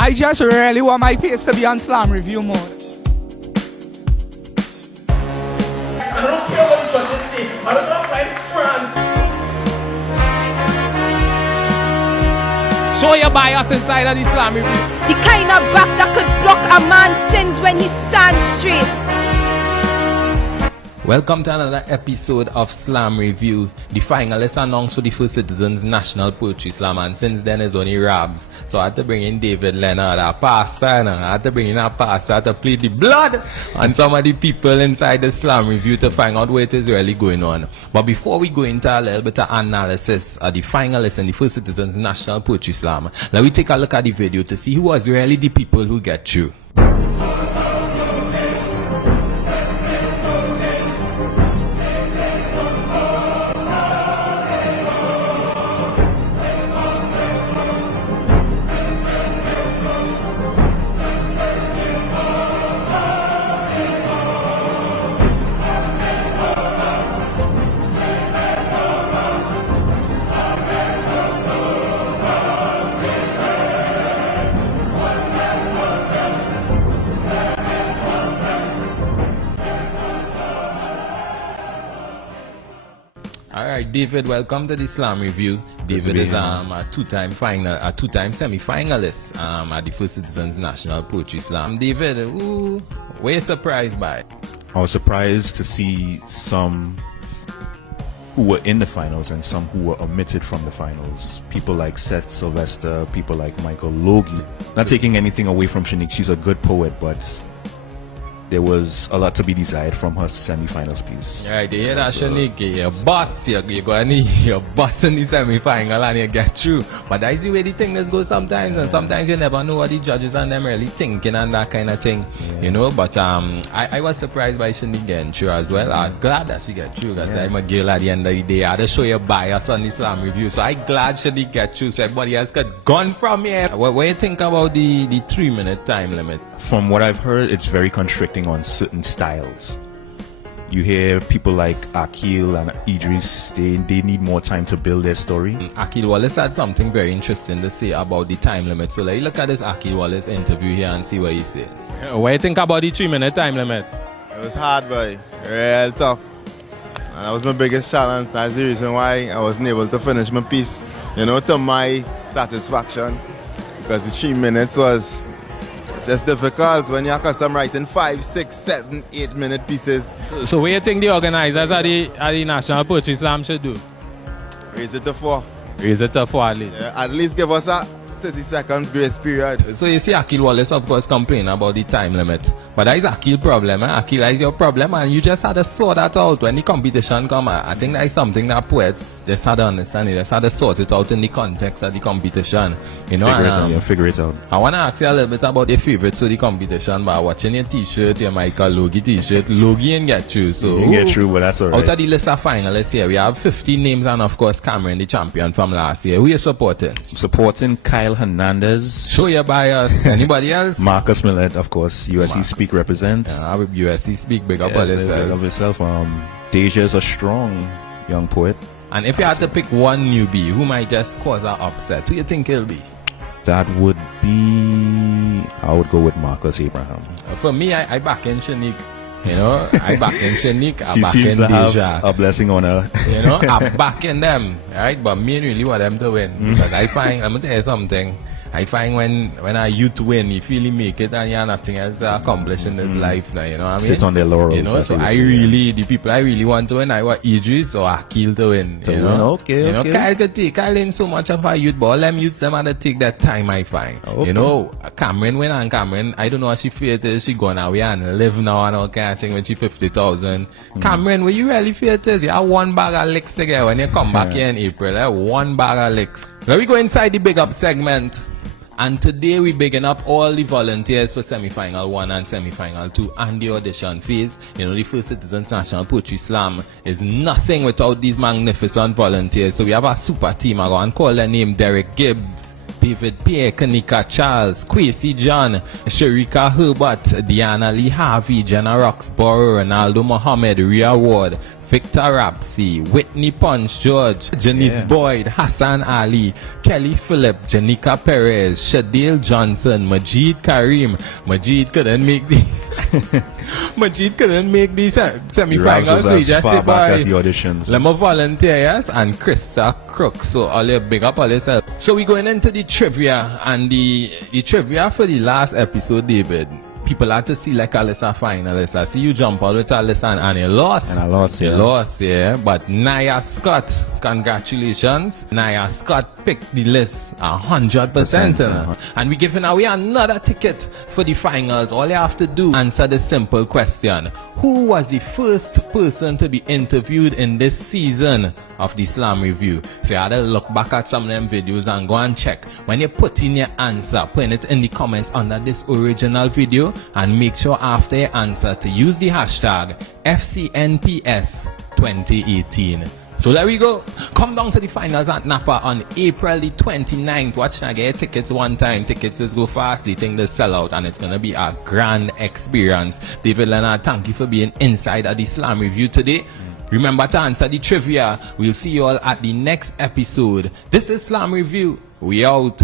I just really want my face to be on slam review mode. I don't care what the judges say. I don't know right France. Show your bias inside of the slam review. The kind of back that could block a man's sins when he stands straight. Welcome to another episode of Slam Review. The finalists announced for the First Citizens National Poetry Slam, and since then it's only Rabs. So I had to bring in David Leonard, a pastor, and I had to bring in a pastor to plead the blood on some of the people inside the Slam Review to find out what is really going on. But before we go into a little bit of analysis of the finalists in the First Citizens National Poetry Slam, let me take a look at the video to see who was really the people who get through. Alright, David, welcome to the Slam Review. David is a two-time semi-finalist at the First Citizens National Poetry Slam. David, who were you surprised by? I was surprised to see some who were in the finals and some who were omitted from the finals. People like Seth Sylvester, people like Michael Logie. Not taking anything away from Shanique, she's a good poet, but there was a lot to be desired from her semi-finals piece. Right, you hear that, Shanique? You're boss, you're going to need your boss in the semi-final and you get through. But that's the way the things go sometimes, and sometimes you never know what the judges and them really thinking and that kind of thing, you know. But I was surprised by Shanique getting through as well. I was glad that she get through because I'm a girl at the end of the day. I had to show you bias on the Slam Review, so I'm glad Shanique get through so everybody else got gone from here. What do you think about the 3-minute time limit? From what I've heard, it's very constricting on certain styles. You hear people like Akil and Idris, they need more time to build their story. Akil Wallace had something very interesting to say about the time limit. So let's look at this Akil Wallace interview here and see what he said. What do you think about the 3-minute time limit? It was hard, boy. Real tough. And that was my biggest challenge. That's the reason why I wasn't able to finish my piece, you know, to my satisfaction. Because the 3 minutes was just difficult when you're accustomed writing 5, 6, 7, 8-minute pieces. So what do you think the organizers at the National Poetry Slam should do? Raise it to 4. Raise it to 4 at least. Yeah, at least give us a 30 seconds grace period. So you see Akil Wallace of course complain about the time limit. But that is Akil's problem. Akil is your problem, and you just had to sort that out when the competition come. I think that is something that poets just had to understand. They just had to sort it out in the context of the competition. You know, Figure it out. I want to ask you a little bit about your favorites to the competition. By watching your t-shirt, your Michael Logie t-shirt, Logie ain't get through. So you get through, but that's alright. Out of the list of finalists here, we have 15 names, and of course Cameron, the champion from last year. Who are you supporting? Supporting Kyle Hernandez. Show your bias. Anybody else? Marcus Millett, of course. USC Speak represent. Yeah, with USC Speak, big up on Big yourself. up yourself. Deja's a strong young poet. And if you had to pick one newbie who might just cause an upset, who do you think he'll be? That would be, I would go with Marcus Abraham. For me, I back in Shanique. You know, I back in Shanique, I She back seems in to have Deja. a blessing on her. You know, I back in them, right? But me really want them to win. Because I find, I'm going to tell you something. I find when a youth win, you feel he make it and you have nothing else to accomplish in this life. Like, you know what I mean? Sit on their laurels. You know, so the people I really want to win, I want Idris or Akil to win. You know? Okay, You know, okay. Kyle ain't so much of a youth, but all them youths, them had to take that time, I find. Okay. You know, Cameron win, and Cameron, I don't know what she feel it is. She gone away and live now and all kind of thing when she 50,000. Cameron, will you really feel it is? You have 1 bag of licks together when you come back here in April. 1 bag of licks. Now we go inside the big up segment. And today we bigging up all the volunteers for semi-final 1 and semi-final 2 and the audition phase. You know, the First Citizens National Poetry Slam is nothing without these magnificent volunteers. So we have a super team. I'm going to call their name Derek Gibbs, David Pierre, Kanika Charles, Quacy John, Sharika Herbert, Diana Lee Harvey, Jenna Roxborough, Ronaldo Mohammed, Rhea Ward, Victor Rapsy, Whitney Punch George, Janice Boyd, Hassan Ali, Kelly Phillip, Janika Perez, Shadil Johnson, Majid Karim. Majid couldn't make the Majid couldn't make the semi-finals. He He just far said, back as boy, the auditions. let me volunteer, yes, and Krista Crook. So all you big up all yourself. So we going into the trivia, and the trivia for the last episode, David. People had to see like Alyssa finalists. I see you jump out with Alyssa and you lost. And I lost, You yeah. lost, yeah. But Naya Scott, congratulations. Naya Scott picked the list 100%. And we giving away another ticket for the finals. All you have to do, answer the simple question. Who was the first person to be interviewed in this season of the Slam Review? So you had to look back at some of them videos and go and check. When you put in your answer, put it in the comments under this original video, and make sure after your answer to use the hashtag FCNPS 2018. So there we go. Come down to the finals at Napa on April the 29th. Watch now, get your tickets one time. Tickets just go fast. They think they sell out, and it's going to be a grand experience. David Leonard, thank you for being inside of the Slam Review today. Remember to answer the trivia. We'll see you all at the next episode. This is Slam Review. We out.